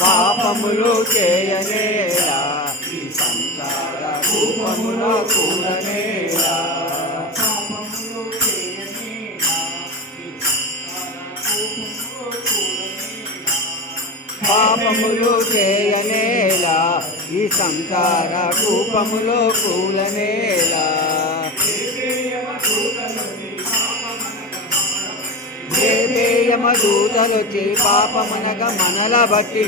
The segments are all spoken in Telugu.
పాపములు చేయనేలా ఈ సంసార రూపములో కూడనేలా పాపములు చేయనేలా ఈ సంసార రూపములో కూలనేలా యమదూతలొచ్చి పాపమనగ మనల బట్టి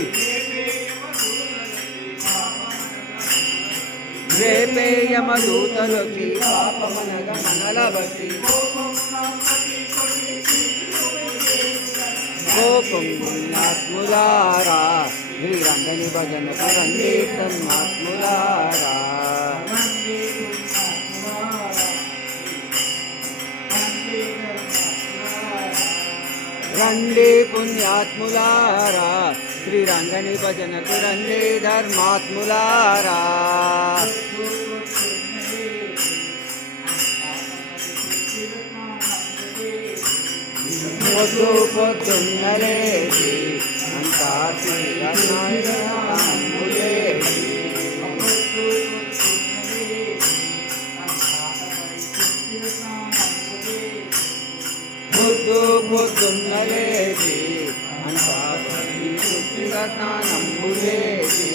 రేపే యమదూతలొచ్చి పాపమనగ మనల బట్టి ఓ పుణ్యాత్ములారా శ్రీరంగని భజన రండి తన్మాత్ములారా రండి పుణ్యాత్ములారా శ్రీరంగని భజనకు రండి ధర్మాత్ములారా పొద్దు పొద్దున్నలేసి అంతా పొద్దు పొద్దున్నలేసి అంతా శుద్ధిగా స్నానంబులేసి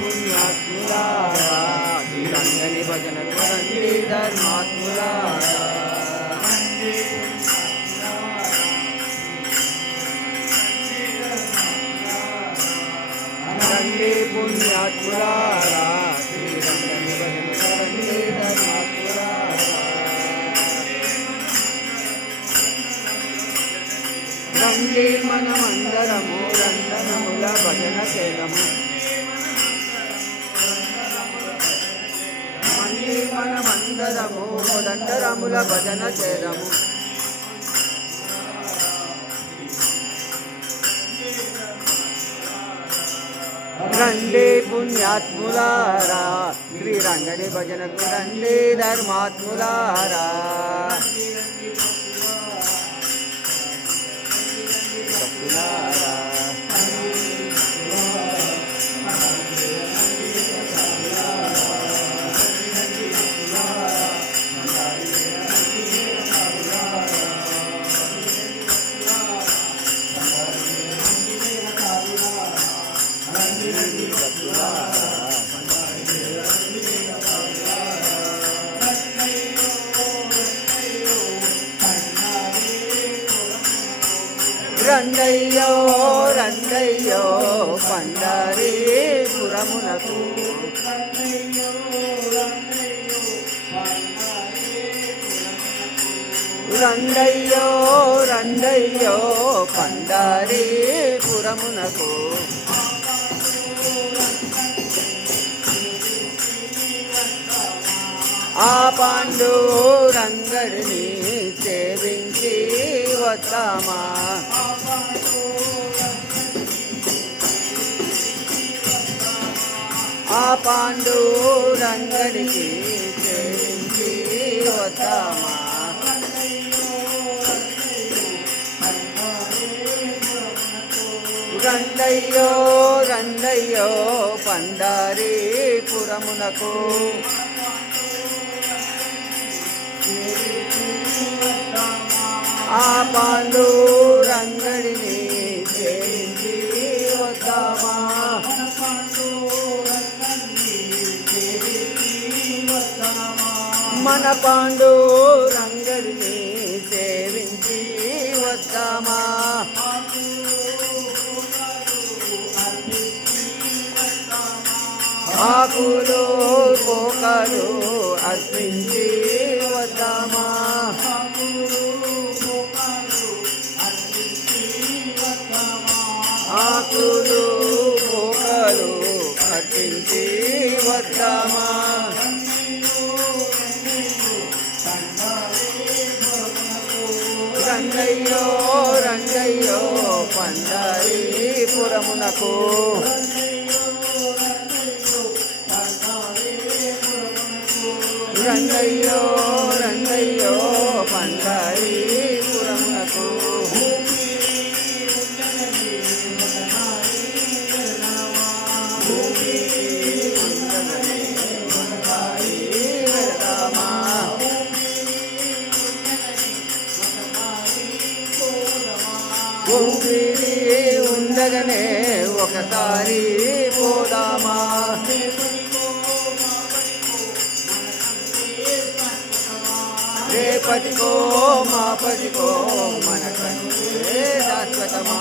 పుణ్యాత్ములారా శ్రీరంగని భజనకు రండి ధర్మాత్ములారా రండి పుణ్యాత్ములారా శ్రీరంగని భజనకు రండి ధర్మాత్ములారా రండి మనమందరము రండనముల భజన చేదము మనమందరము దండరముల భజన చేదము రండి పుణ్యాత్ములారా శ్రీరంగని భజనకు రండి ధర్మాత్ములారా రండయ్యో రండయ్యో పండరీపురమునకు రండయ్యో రండయ్యో పండరీపురమునకు ఆ పాండురంగడిని సేవించి వద్దామా ఆ పాండురంగడికి సేవించి వద్దామా రండయ్యో రండయ్యో పండరీపురమునకు ఆ పాండురంగడిని సేవించి వద్దామా మన పాండురంగడిని సేవించి వద్దామా ఆకులు పోకలు అర్పించి వద్దామా ఆకులు పోకలు కట్టించి వద్దామా రంగయ్యో రంగయ్యో పండరీపురమునకు రంగయ్యో రంగయ్యో పండరీపురమునకు ఊపిరి ఉండగానే ఒకసారి పోదామా రేపటికో మాపటికో మనకంటే శాశ్వతమా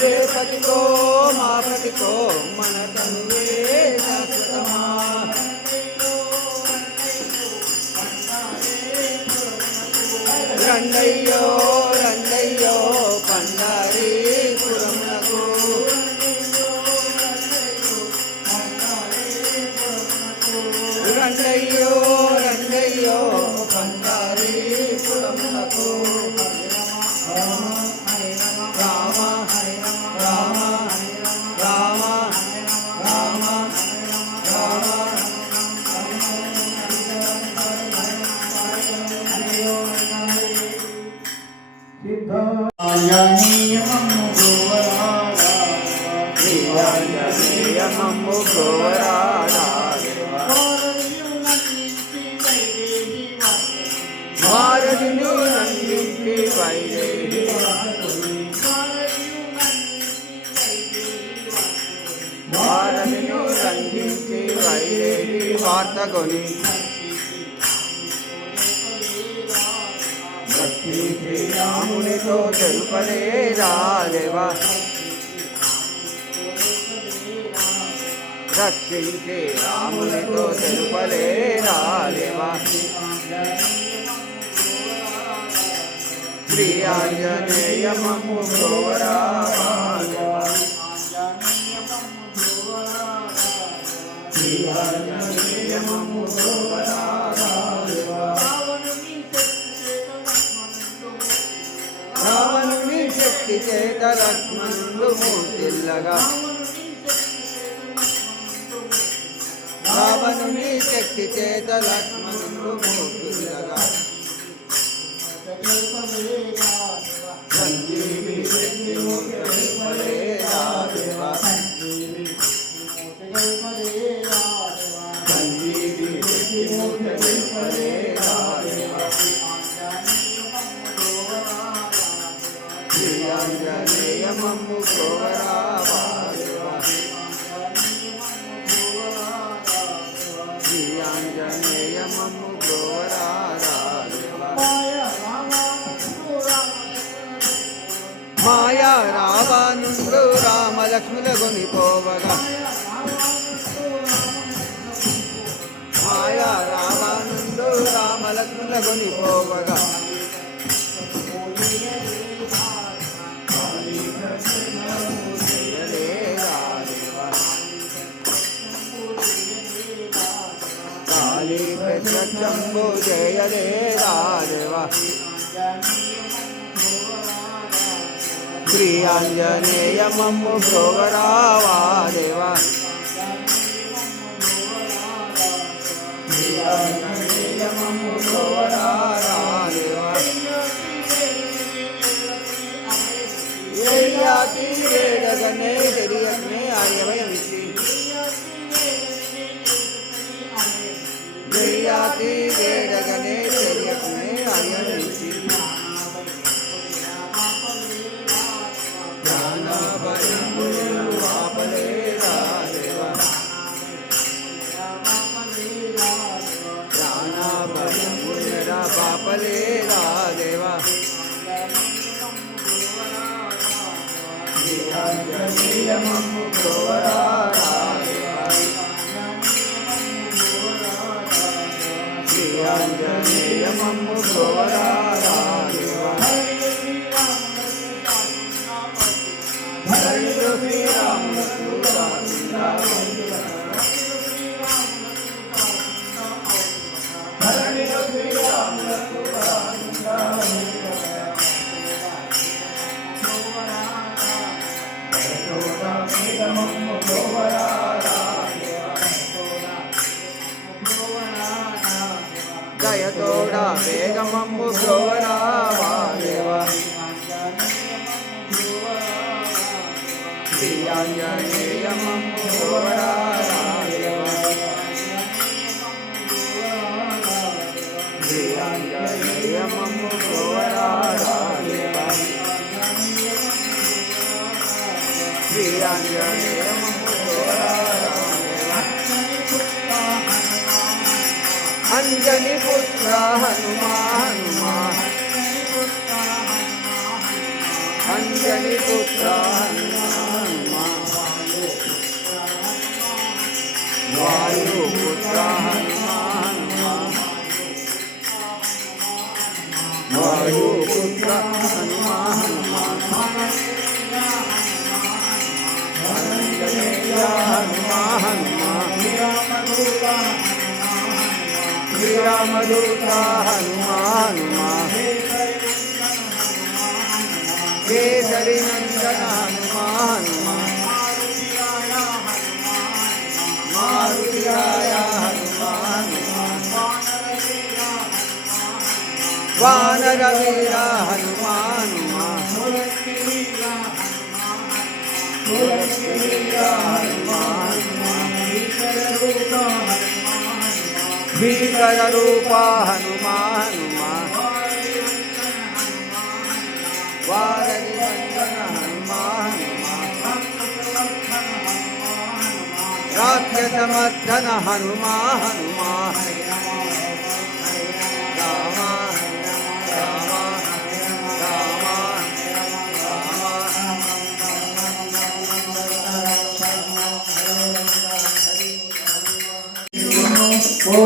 రేపటికో మాపటికో మనకంటే శాశ్వతమా రంగయ్యో రంగయ్యో పండరీపురమునకు రంగయ్యో రంగయ్యో పండరీపురమునకు రామ రామ రామ రామ రామ నియమము గోవరాడా భారతిని నందించి వైదేహి భారతిని రంజించి వైదేహి వార్తగొని శ్రీరామునితో తెలుపలే రాదేవా రక్షించి రామునితో తెలుపలే రాదేవా శ్రీ ఆంజనేయమము గోవరాదేవా శ్రీ ఆంజనేయమము గోవరాదేవా రావణుని శక్తి చేత లక్ష్మణుడు మూర్తిల్లగా రావణుని శక్తి చేత లక్ష్మణుడు మూర్తిల్లగా సంజీవి శక్తి మూర్తిపలే రాదేవా సంజీవి శక్తి మూర్తిపలే రాదేవా శ్రీ ఆంజనేయమము గోవరాదేవా శ్రీ ఆంజనేయమము గోవరాదేవా మాయా రావణుడు రామలక్ష్ముల గొనిపోవగా మాయా రావణుడు రామలక్ష్ముల గొనిపోవగా కాళీ ప్రత్యక్షంబు జయలే రాదేవా శ్రీ ఆంజనేయమము గోవరాదేవా శ్రీ ఆంజనేయమము గోవరాదేవా ఏయాతి వేడగనే తెరియగ్నే ఆర్యవయమితి ఏయాతి వేడగనే తెరియగ్నే ఆర్యవయమితి వాపలే రాదేవా ప్రాణాభయమురా పాపలే రాదేవా శ్రీ ఆంజనేయమము గోవరాదేవా శ్రీ ఆంజనేయమము గోవరాదేవా దయతోడా వేగమమ్ము బ్రోవరావా దేవా శ్రీ ఆంజనేయమమ్ము బ్రోవరావా దేవా శ్రీ ఆంజనేయమమ్ము బ్రోవరావా దేవా శ్రీ ఆంజనేయమమ్ము బ్రోవరావా అంజని పుత్ర హనుమా హనుమా అంజని పుత్ర హనుమా హనుమా వాయు పుత్ర హనుమా హనుమా వాయు పుత్ర హనుమా హనుమా అంజనేయ హనుమా హనుమా శ్రీరామదూత హనుమా హనుమా కేసరి నందన హనుమా హనుమా మారుతిరాయ హనుమా హనుమా వానర వీర హనుమా హనుమా హనుమా భీకర రూప హనుమా హనుమా వారధి వందన హనుమా హనుమా రాక్షసమర్దన హనుమా హనుమా రామ రామ రామ ఓ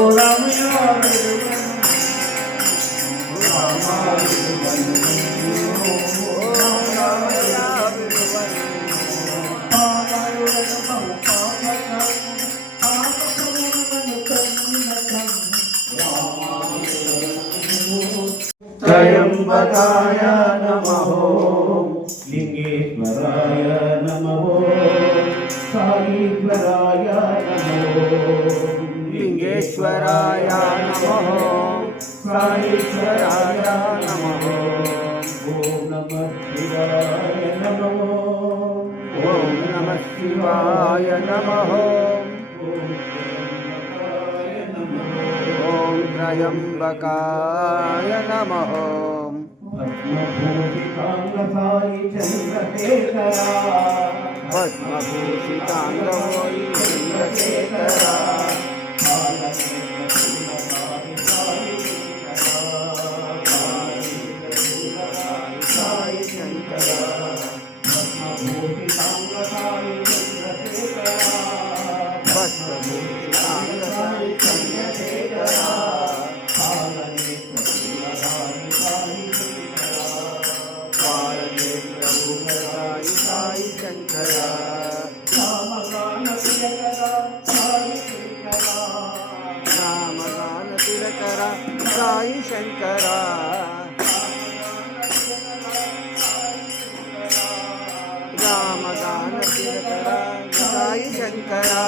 త్రయంబకాయ నమః లింగేశ్వరాయ నమః సాయీశ్వరాయ నమః లింగేశ్వరాయ నమః సాయీశ్వరాయ నమః ఓం నమః శివాయ నమః ఓం నమః శివాయ నమః ఓం త్రయంబకాయ నమః భస్మభూషితాంగసాయి చంద్రశేఖరా పద్మభూషితాంగోయి చంద్రశేఖరా సాయి శంకరా భస్మభూషితాంగసాయి చంద్రశేఖరా పాలనేత్రభూషాయి సాయి శంకరా రామగాన తిలకర సాయి శంకరా రామగాన తిలకర సాయి శంకరా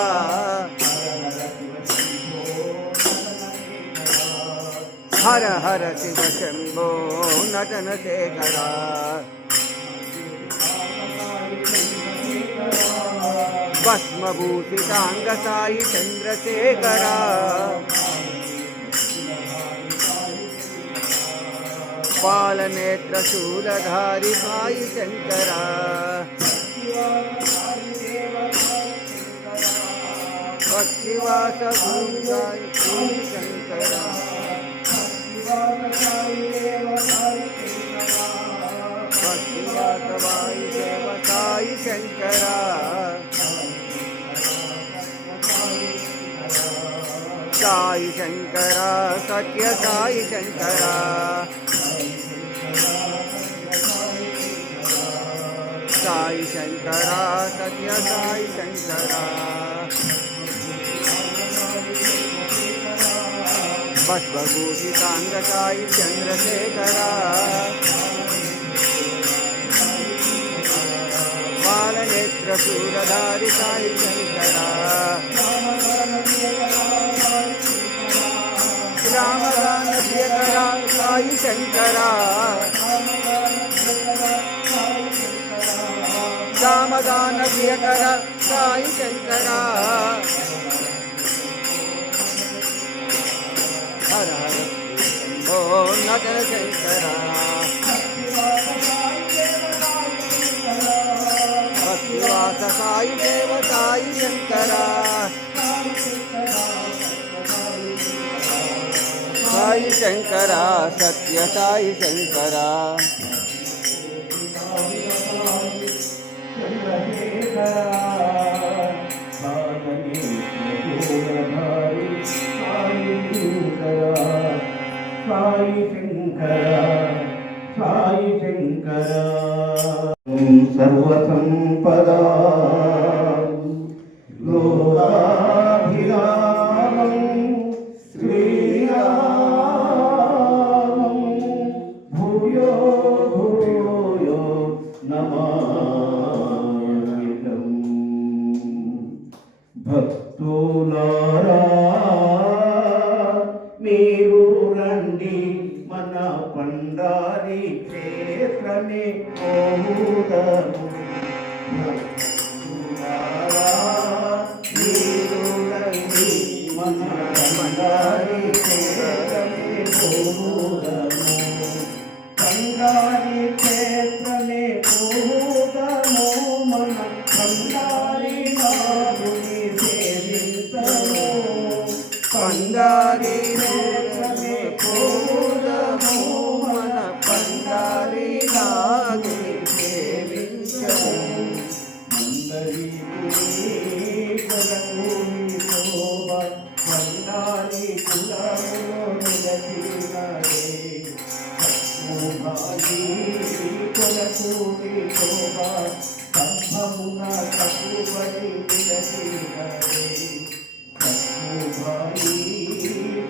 హర హర శివ శంభో నటన శేఖరా భస్మభూషితాంగ సాయి చంద్రశేఖరా పాలనేత్ర శూలధారి సాయి శంకరా భక్తివాస గురు సాయి శంకరా భక్తివాస వాయుదేవ సాయి శంకరా సాయి శంకరా సత్య సాయి శంకరా సాయి శంకరా సత్య సాయి శంకరా భస్మభూషితాంగ సాయి చంద్రశేఖరా బాలనేత్ర శూలధారి సాయి శంకరా రామగాన ప్రియకరా సాయి శంకరా రామగాన ప్రియకరా సాయి శంకరా హర హర ఓ నట శంకరా భక్తివాస సాయి దేవ సాయి శంకరా సాయి శంకరా సత్య సాయి శంకరా సాయి శంకర సాయి శంకర సర్వసంపదా లోకాభిరామం శ్రీరామం భూయో భూయో నమామ్యహం భక్తులారా మీరు రండి మన పండారి క్షేత్రమే పోవుదము భక్తులారా మీరు రండి మన పండారి క్షేత్రమే పోవుదము పండారి క్షేత్రమే పోవుదము మన పండారి నాదుని సేవించము పండారి నేత్రమే పోవుదము మన పండారి నాదుని సేవించము అందరి కొరకు శోభ పండారి కులములో నిలచినదే భాయి కొరకు శోభ సంభమున తక్కువని నిలచినదే భాయి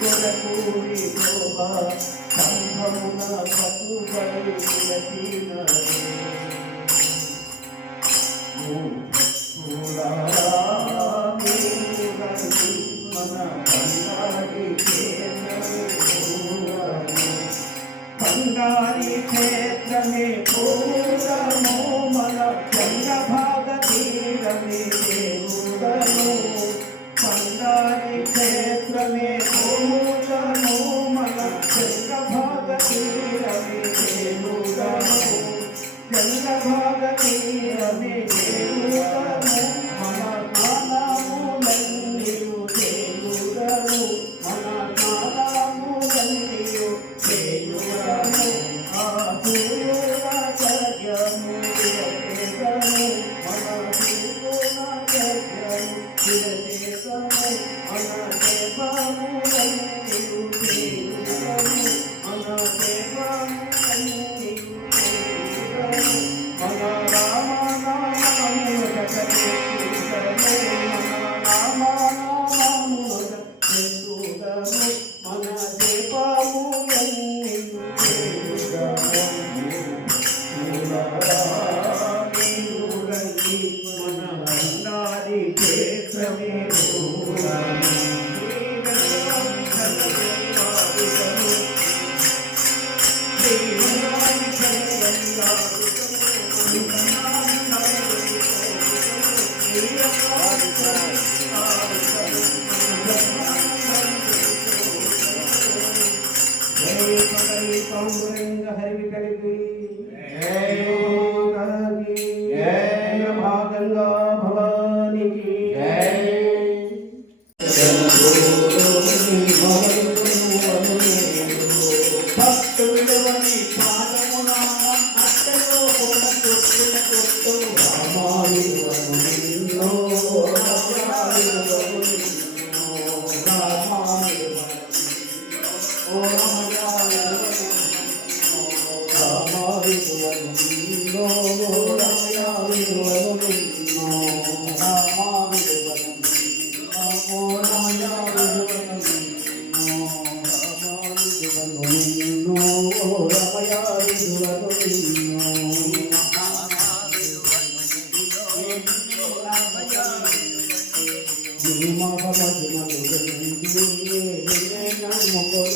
కొరకు శోభ సంభమున తక్కువని నిలచినదే పండారి క్షేత్రమే పూరము మన చంద్రభాగ తీరమే దేవుడను పండారి క్షేత్రమే పూరము మన చంద్రభాగ తీరమే దేవుడను చంద్రభాగ తీరమే దేవుడను మన నామములన్నీయు దేవుడను మన నామములన్నీయు దేవుడను ఆ పూర్ణ సత్యము విరచేతము మన పూర్ణ సత్యము విరచేతము మన సేవములన్నీయు దేవుడను మన సేవములన్నీయు మన రామనామమును జగత్తుదము మన రామనామమును జగత్తుదము మన దీపములన్నీయు దేవుడము మీరు రండి మన పండారి క్షేత్రమే పోవుదము హరి కలిగి జయ భాగంగా భవానికి భక్తుడవని పాదమున అట్టలో కూడా కొట్టిన కొట్టు రామాయుధము నిన్నో రామాయుధము నిన్నో రామాయుధము ఓ రామాయుధము రామాయుధము నిన్నో రామాయుధము నిన్నో రామాయుధము ఓ రామాయుధము నిన్నో రామాయుధము Oh,